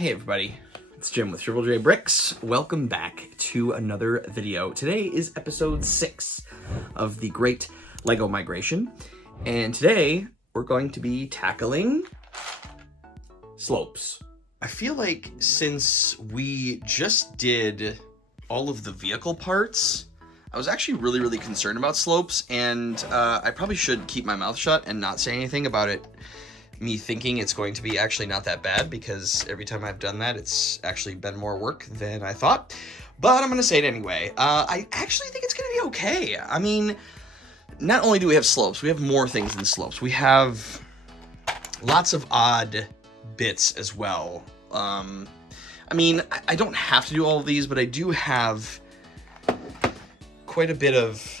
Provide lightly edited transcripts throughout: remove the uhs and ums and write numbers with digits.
Hey everybody, it's Jim with Triple J Bricks. Welcome back to another video. Today is episode 6 of the Great Lego Migration, and today we're going to be tackling slopes. I feel like since we just did all of the vehicle parts, I was actually really concerned about slopes, and I probably should keep my mouth shut and not say anything about it. Me thinking it's going to be actually not that bad, because every time I've done that, it's actually been more work than I thought. But I'm going to say it anyway. I actually think it's going to be okay. I mean, not only do we have slopes, we have more things than slopes. We have lots of odd bits as well. I mean, I don't have to do all of these, but I do have quite a bit of...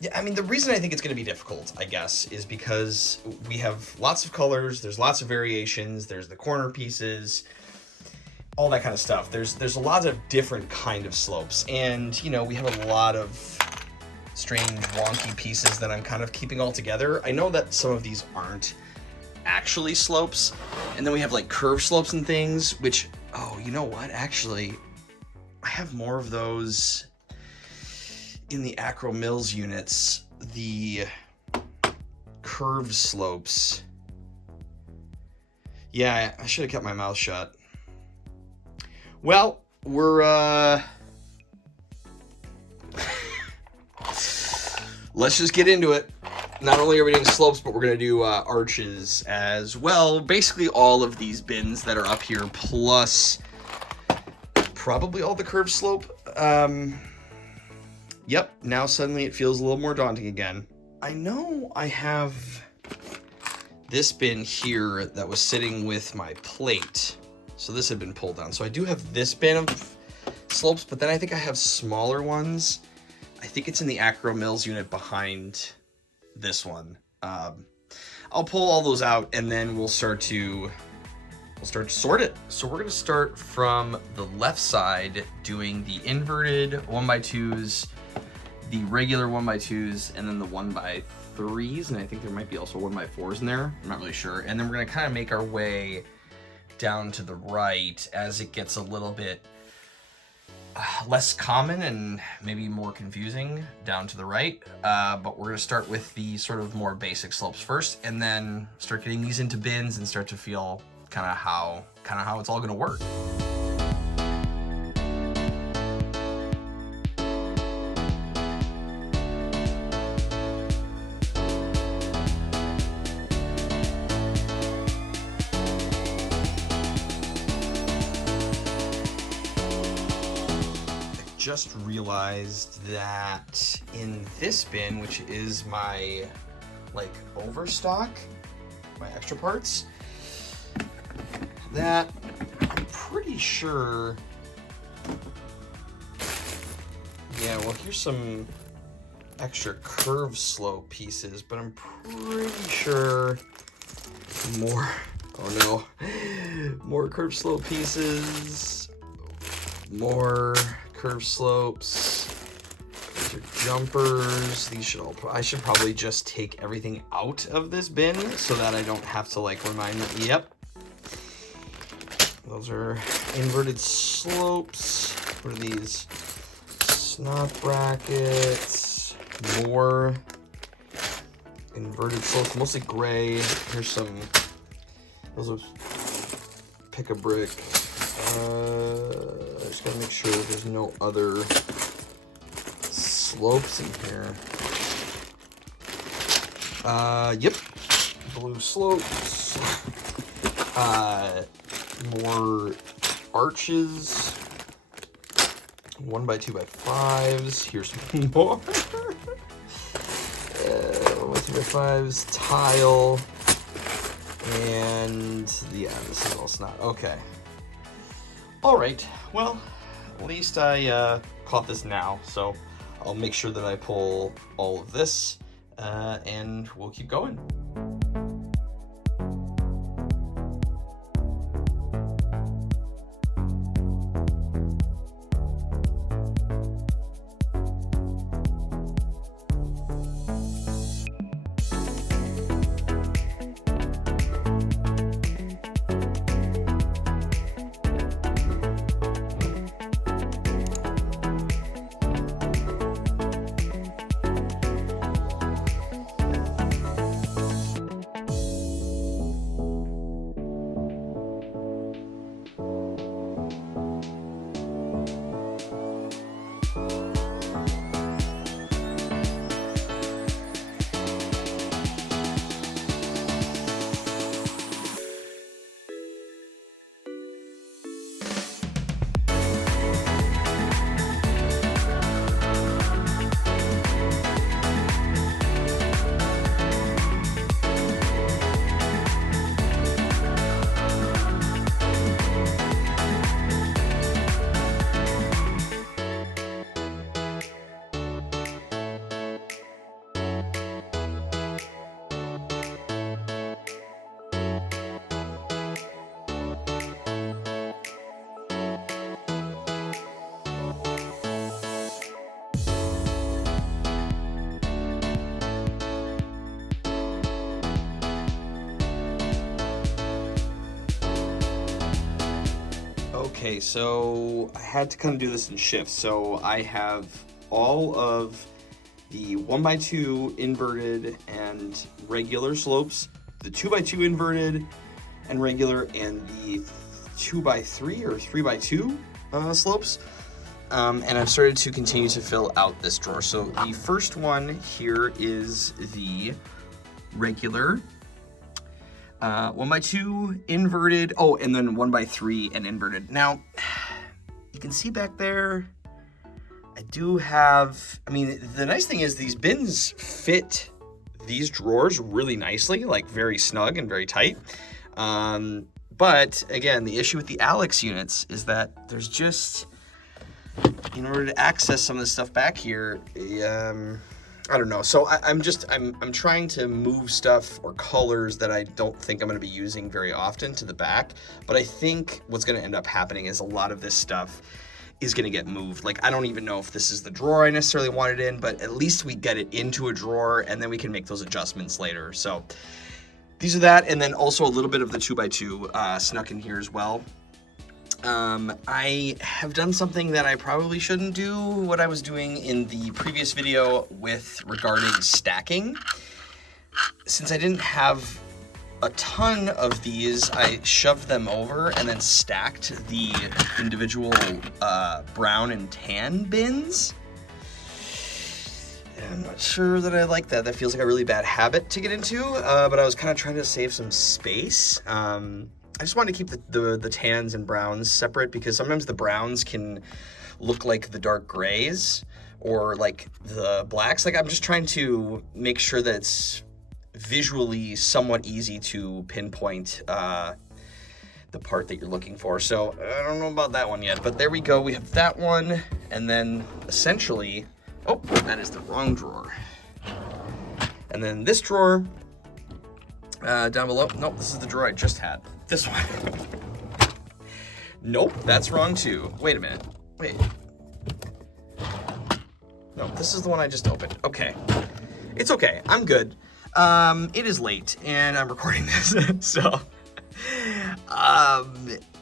Yeah, I mean, the reason I think it's going to be difficult, I guess, is because we have lots of colors, there's lots of variations, there's the corner pieces, all that kind of stuff. There's a lot of different kind of slopes, and, you know, we have a lot of strange, wonky pieces that I'm kind of keeping all together. I know that some of these aren't actually slopes, and then we have, like, curved slopes and things, which, oh, you know what, actually, I have more of those... in the Acro Mills units, the curved slopes. Yeah, I should have kept my mouth shut. Well, we're, let's just get into it. Not only are we doing slopes, but we're going to do arches as well. Basically all of these bins that are up here, plus probably all the curved slope. Yep, now suddenly it feels a little more daunting again. I know I have this bin here that was sitting with my plate. So this had been pulled down. So I do have this bin of slopes, but then I think I have smaller ones. I think it's in the Acro Mills unit behind this one. I'll pull all those out and then we'll start to sort it. So we're gonna start from the left side, doing the inverted 1x2s, the regular 1x2s, and then the 1x3s, and I think there might be also 1x4s in there. I'm not really sure. And then we're gonna kind of make our way down to the right as it gets a little bit less common and maybe more confusing down to the right. But we're gonna start with the sort of more basic slopes first, and then start getting these into bins and start to feel kind of how it's all gonna work. Just realized that in this bin, which is my like overstock, my extra parts, that I'm pretty sure, yeah, well, here's some extra curve slope pieces, but I'm pretty sure more, oh no, more curve slope pieces, more curve slopes, these are jumpers, these should all, I should probably just take everything out of this bin so that I don't have to like remind me, yep. Those are inverted slopes. What are these? Snot brackets. More inverted slopes, mostly gray. Here's some, those are pick a brick. I just gotta make sure that there's no other slopes in here. Yep. Blue slopes. More arches, 1x2x5s. Here's more 1x2x5s, tile, and yeah, this is all snot. Okay. All right. Well, at least I caught this now, so I'll make sure that I pull all of this, and we'll keep going. Okay, so I had to kind of do this in shifts. So I have all of the 1x2 inverted and regular slopes, the 2x2 inverted and regular, and the 2x3 or 3x2 slopes. And I've started to continue to fill out this drawer. So the first one here is the regular 1x2 inverted. Oh, and then 1x3 and inverted. Now, you can see back there, I do have, I mean, the nice thing is these bins fit these drawers really nicely, like very snug and very tight. But again, the issue with the Alex units is that there's just, in order to access some of this stuff back here, I don't know. So I'm trying to move stuff or colors that I don't think I'm going to be using very often to the back. But I think what's going to end up happening is a lot of this stuff is going to get moved. Like, I don't even know if this is the drawer I necessarily want it in, but at least we get it into a drawer and then we can make those adjustments later. So these are that. And then also a little bit of the 2x2 snuck in here as well. I have done something that I probably shouldn't do, what I was doing in the previous video with regarding stacking. Since I didn't have a ton of these, I shoved them over and then stacked the individual brown and tan bins. I'm not sure that I like that. That feels like a really bad habit to get into, but I was kind of trying to save some space. I just wanted to keep the tans and browns separate because sometimes the browns can look like the dark grays or like the blacks. Like, I'm just trying to make sure that it's visually somewhat easy to pinpoint the part that you're looking for. So I don't know about that one yet, but there we go. We have that one. And then essentially, oh, that is the wrong drawer. And then this drawer down below. Nope, this is the drawer I just had. This one. Nope, that's wrong too. Wait a minute. Wait. No, this is the one I just opened. Okay. It's okay. I'm good. It is late and I'm recording this. So,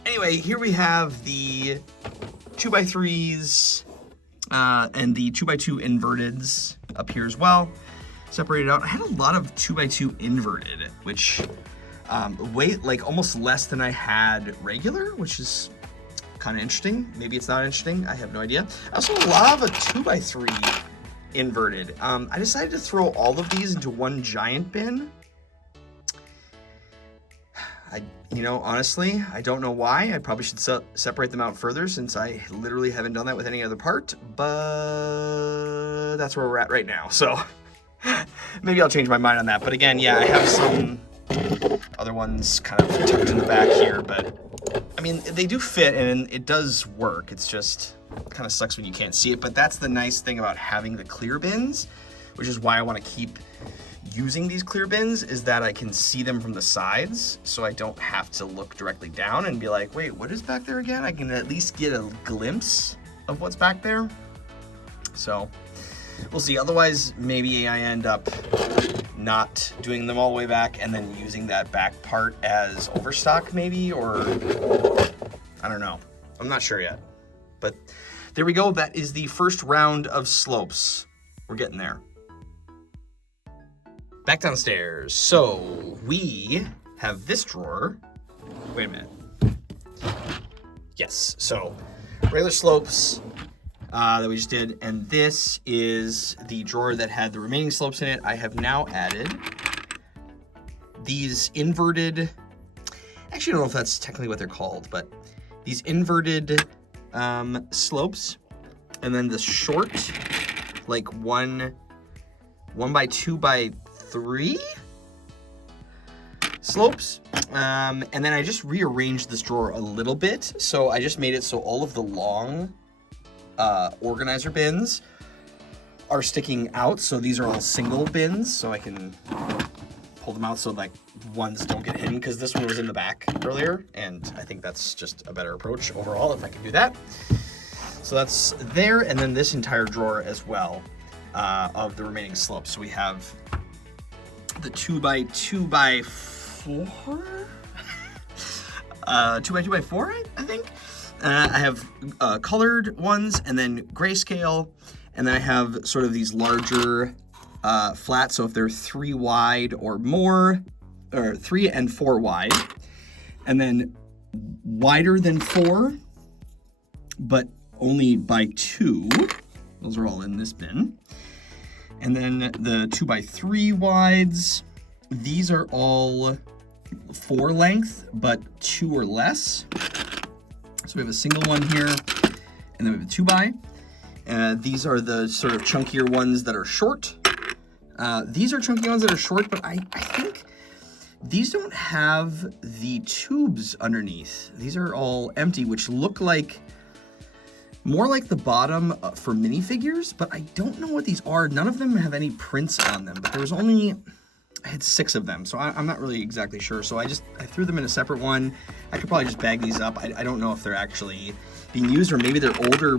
anyway, here we have the 2x3s and the 2x2 inverteds up here as well. Separated out. I had a lot of 2x2 inverted, which weight like almost less than I had regular, which is kind of interesting. Maybe it's not interesting. I have no idea. I also love a 2x3 inverted. I decided to throw all of these into one giant bin. Honestly, I don't know why. I probably should separate them out further since I literally haven't done that with any other part, but that's where we're at right now. So maybe I'll change my mind on that. But again, yeah, I have some other ones kind of tucked in the back here, but I mean, they do fit and it does work. It's just kind of sucks when you can't see it, but that's the nice thing about having the clear bins, which is why I want to keep using these clear bins, is that I can see them from the sides, so I don't have to look directly down and be like, wait, what is back there again? I can at least get a glimpse of what's back there. So we'll see. Otherwise, maybe I end up not doing them all the way back and then using that back part as overstock maybe, or I don't know. I'm not sure yet. But there we go. That is the first round of slopes. We're getting there. Back downstairs. So we have this drawer. Wait a minute. Yes. So regular slopes that we just did, and this is the drawer that had the remaining slopes in it. I have now added these inverted, actually I don't know if that's technically what they're called, but these inverted slopes, and then the short, like 1 by 2 by 3 slopes, and then I just rearranged this drawer a little bit. So I just made it so all of the long organizer bins are sticking out. So these are all single bins, so I can pull them out so like ones don't get hidden, because this one was in the back earlier, and I think that's just a better approach overall if I can do that. So that's there, and then this entire drawer as well of the remaining slopes. So we have the 2 by 2 by 4 2 by 2 by 4, I think, I have colored ones, and then grayscale, and then I have sort of these larger flat, so if they're 3 wide or more, or 3 and 4 wide, and then wider than 4, but only by 2. Those are all in this bin. And then the 2x3 wides, these are all 4 length, but 2 or less. So we have a single one here, and then we have a 2x. These are the sort of chunkier ones that are short. These are chunky ones that are short, but I think these don't have the tubes underneath. These are all empty, which look like more like the bottom for minifigures, but I don't know what these are. None of them have any prints on them, but there was only, I had 6 of them, so I'm not really exactly sure. So I threw them in a separate one. I could probably just bag these up. I don't know if they're actually being used, or maybe they're older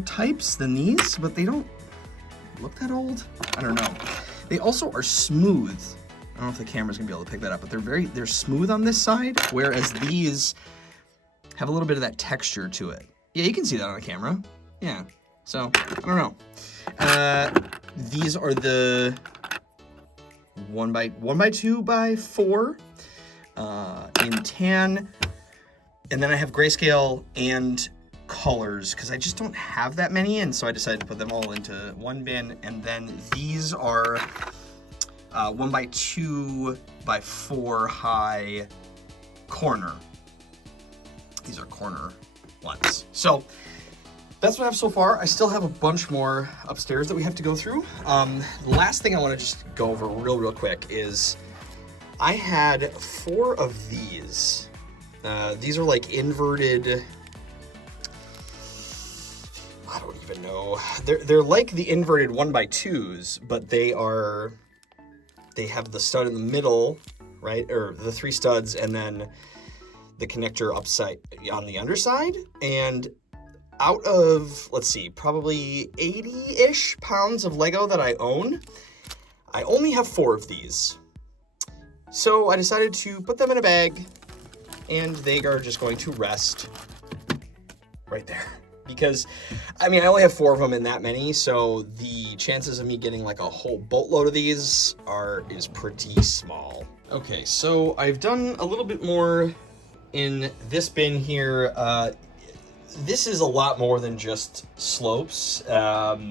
types than these, but they don't look that old. I don't know. They also are smooth. I don't know if the camera's gonna be able to pick that up, but they're smooth on this side, whereas these have a little bit of that texture to it. Yeah, you can see that on the camera. Yeah, so I don't know. These are the 1x2x4 in tan, and then I have grayscale and colors because I just don't have that many, and so I decided to put them all into one bin. And then these are 1x2x4 high corner. These are corner ones. So that's what I have so far. I still have a bunch more upstairs that we have to go through. The last thing I want to just go over real quick is I had 4 of these. These are like inverted, I don't even know. They're like the inverted 1x2s, but they have the stud in the middle, right? Or the 3 studs, and then the connector upside on the underside. And out of, let's see, probably 80-ish pounds of Lego that I own, I only have 4 of these. So I decided to put them in a bag, and they are just going to rest right there. Because, I mean, I only have 4 of them in that many, so the chances of me getting like a whole boatload of these is pretty small. Okay, so I've done a little bit more in this bin here. This is a lot more than just slopes. I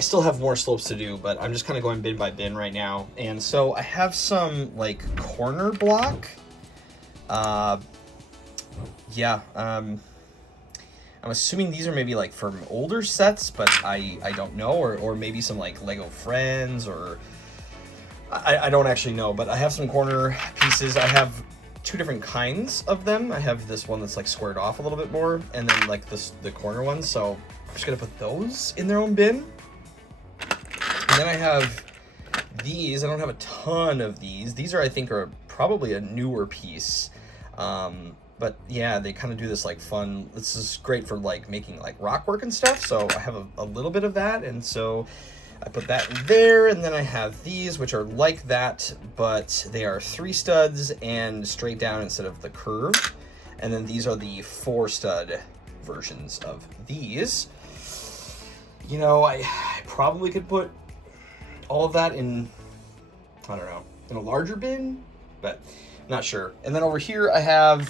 still have more slopes to do, but I'm just kind of going bin by bin right now. And so I have some like corner block. I'm assuming these are maybe like from older sets, but I don't know, or maybe some like Lego Friends, or I don't actually know, but I have some corner pieces. I have 2 different kinds of them. I have this one that's like squared off a little bit more, and then like the corner ones. So I'm just gonna put those in their own bin. And then I have these. I don't have a ton of these. These I think are probably a newer piece. But yeah, they kind of do this like fun, this is great for like making like rock work and stuff. So I have a little bit of that. And so I put that in there, and then I have these, which are like that, but they are 3 studs and straight down instead of the curve. And then these are the 4 stud versions of these. You know, I probably could put all of that in, I don't know, in a larger bin, but not sure. And then over here I have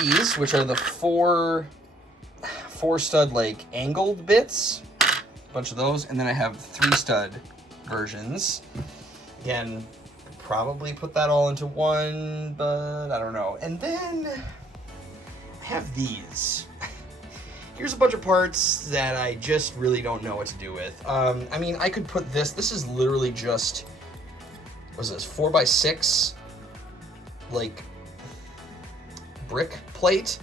these, which are the 4 stud like angled bits. A bunch of those, and then I have 3 stud versions. Again, probably put that all into one, but I don't know. And then I have these. Here's a bunch of parts that I just really don't know what to do with. I mean, I could put this. This is literally just, what is this, 4x6, like brick plate.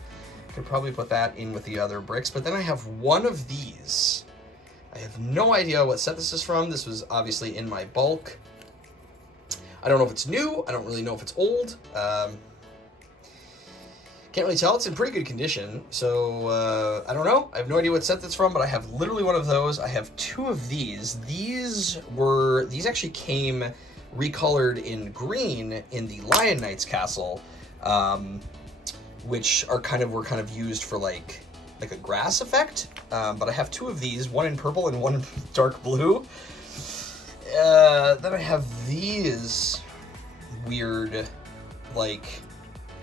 I could probably put that in with the other bricks, but then I have one of these. I have no idea what set this is from. This was obviously in my bulk. I don't know if it's new. I don't really know if it's old. Can't really tell. It's in pretty good condition. So I don't know. I have no idea what set that's from, but I have literally one of those. I have 2 of these. These actually came recolored in green in the Lion Knight's castle. which are were kind of used for like a grass effect. But I have 2 of these, one in purple and one in dark blue. Then I have these weird, like,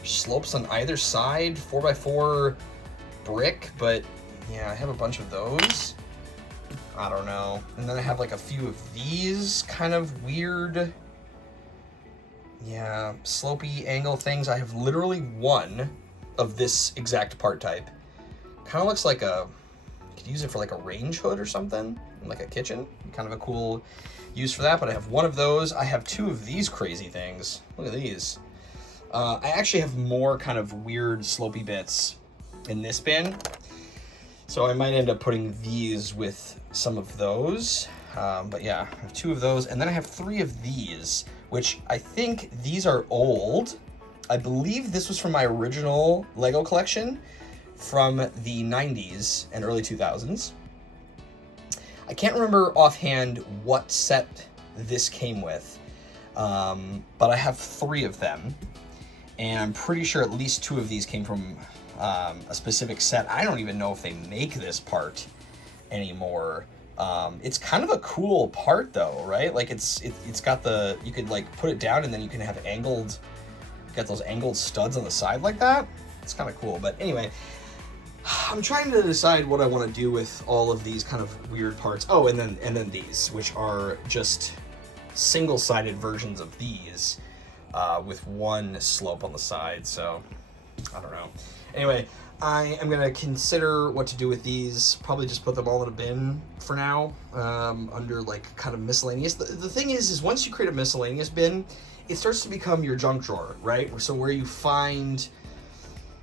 slopes on either side, 4x4 brick, but yeah, I have a bunch of those. I don't know. And then I have like a few of these kind of weird, yeah, slopey angle things. I have literally 1 of this exact part type. Kind of looks like you could use it for like a range hood or something, in like a kitchen. Kind of a cool use for that, but I have 1 of those. I have 2 of these crazy things. Look at these. I actually have more kind of weird slopey bits in this bin, so I might end up putting these with some of those. But yeah, I have 2 of those, and then I have 3 of these, which I think these are old. I believe this was from my original Lego collection from the 90s and early 2000s. I can't remember offhand what set this came with, but I have 3 of them, and I'm pretty sure at least 2 of these came from a specific set. I don't even know if they make this part anymore. It's kind of a cool part though, right? Like it's got you could like put it down and then you can have got those angled studs on the side like that. It's kind of cool, but anyway, I'm trying to decide what I want to do with all of these kind of weird parts. Oh, and then these, which are just single-sided versions of these with 1 slope on the side. So I don't know. Anyway, I am gonna consider what to do with these. Probably just put them all in a bin for now, under like kind of miscellaneous. The thing is once you create a miscellaneous bin, it starts to become your junk drawer, right? So where you find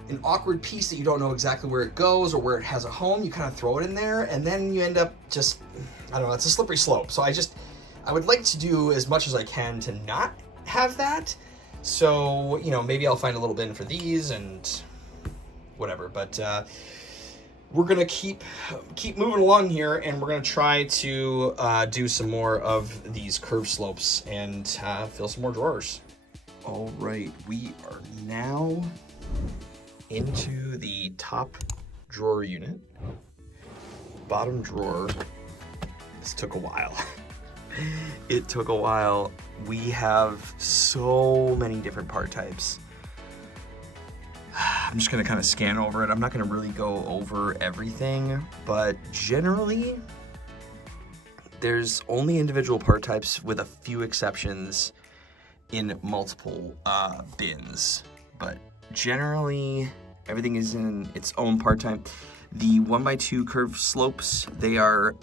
an awkward piece that you don't know exactly where it goes or where it has a home, you kind of throw it in there, and then you end up just, I don't know, it's a slippery slope. So I would like to do as much as I can to not have that. So, you know, maybe I'll find a little bin for these and whatever, but we're gonna keep moving along here, and we're gonna try to do some more of these curved slopes and fill some more drawers. All right, we are now into the top drawer unit. Bottom drawer, this took a while. It took a while. We have so many different part types. I'm just gonna kind of scan over it. I'm not gonna really go over everything, but generally, there's only individual part types with a few exceptions in multiple bins. But generally, everything is in its own part type. The 1x2 curved slopes, they are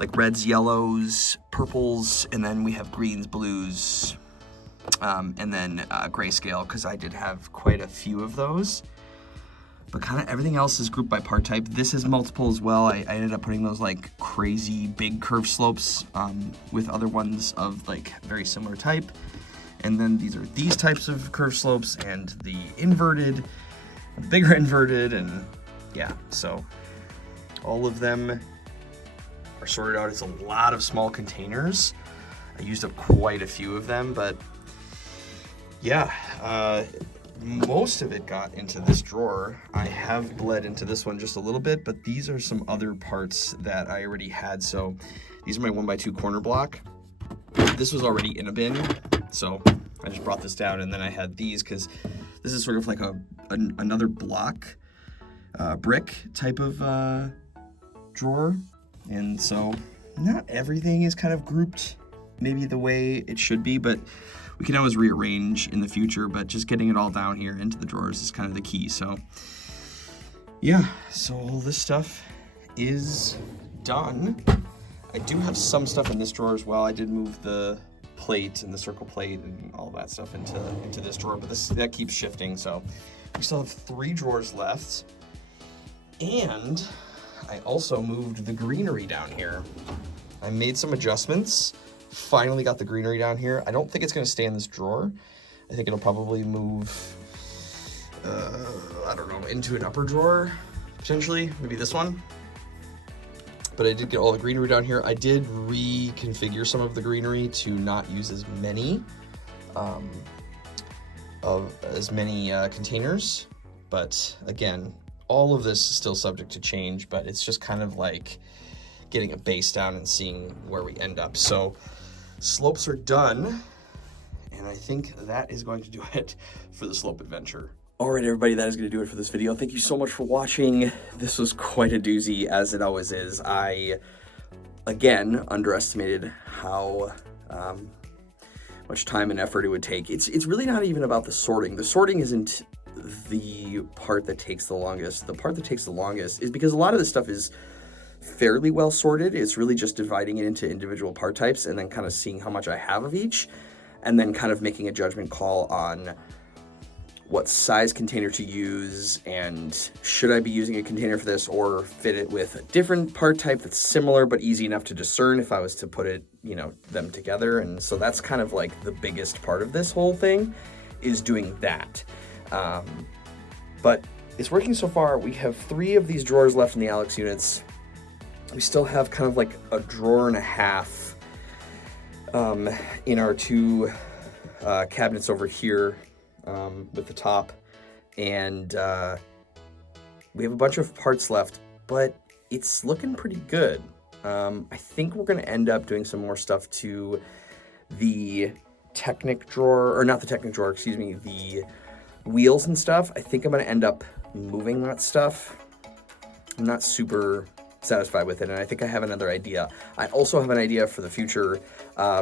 like reds, yellows, purples, and then we have greens, blues, and then grayscale, because I did have quite a few of those. But kind of everything else is grouped by part type. This is multiple as well. I ended up putting those like crazy big curved slopes with other ones of like very similar type. And then these are these types of curved slopes and the inverted, bigger inverted, and yeah, so all of them are sorted out. It's a lot of small containers. I used up quite a few of them, but yeah, most of it got into this drawer. I have bled into this one just a little bit, but these are some other parts that I already had. So these are my 1x2 corner block. This was already in a bin, so I just brought this down, and then I had these because this is sort of like another block brick type of drawer, and so not everything is kind of grouped maybe the way it should be, but we can always rearrange in the future. But just getting it all down here into the drawers is kind of the key. So yeah, so all this stuff is done. I do have some stuff in this drawer as well. I did move the plate and the circle plate and all that stuff into this drawer, but that keeps shifting. So we still have 3 drawers left. And I also moved the greenery down here. I made some adjustments. Finally got the greenery down here. I don't think it's going to stay in this drawer. I think it'll probably move, I don't know, into an upper drawer, potentially, maybe this one. But I did get all the greenery down here. I did reconfigure some of the greenery to not use as many of as many containers, but again, all of this is still subject to change, but it's just kind of like getting a base down and seeing where we end up. So slopes are done, and I think that is going to do it for the slope adventure. All right, everybody, that is going to do it for this video. Thank you so much for watching. This was quite a doozy, as it always is. I, again, underestimated how much time and effort it would take. It's really not even about the sorting. The sorting isn't the part that takes the longest. The part that takes the longest is because a lot of this stuff is fairly well sorted. It's really just dividing it into individual part types and then kind of seeing how much I have of each, and then kind of making a judgment call on what size container to use, and should I be using a container for this or fit it with a different part type that's similar but easy enough to discern if I was to put it, you know, them together. And so that's kind of like the biggest part of this whole thing, is doing that. But it's working so far. We have 3 of these drawers left in the Alex units. We still have kind of like a drawer and a half in our 2 cabinets over here with the top, and we have a bunch of parts left, but it's looking pretty good. I think we're going to end up doing some more stuff to the Technic drawer, or not the Technic drawer, excuse me, the wheels and stuff. I think I'm going to end up moving that stuff. I'm not super satisfied with it, and I think I have another idea. I also have an idea for the future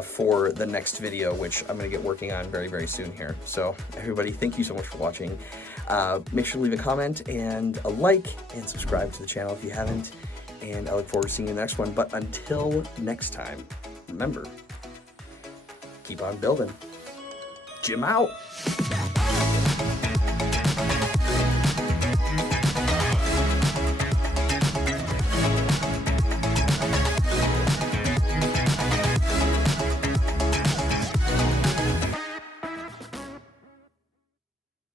for the next video, which I'm going to get working on very, very soon here. So everybody, thank you so much for watching. Make sure to leave a comment and a like, and subscribe to the channel if you haven't, and I look forward to seeing you in the next one. But until next time, remember, keep on building. Jim out.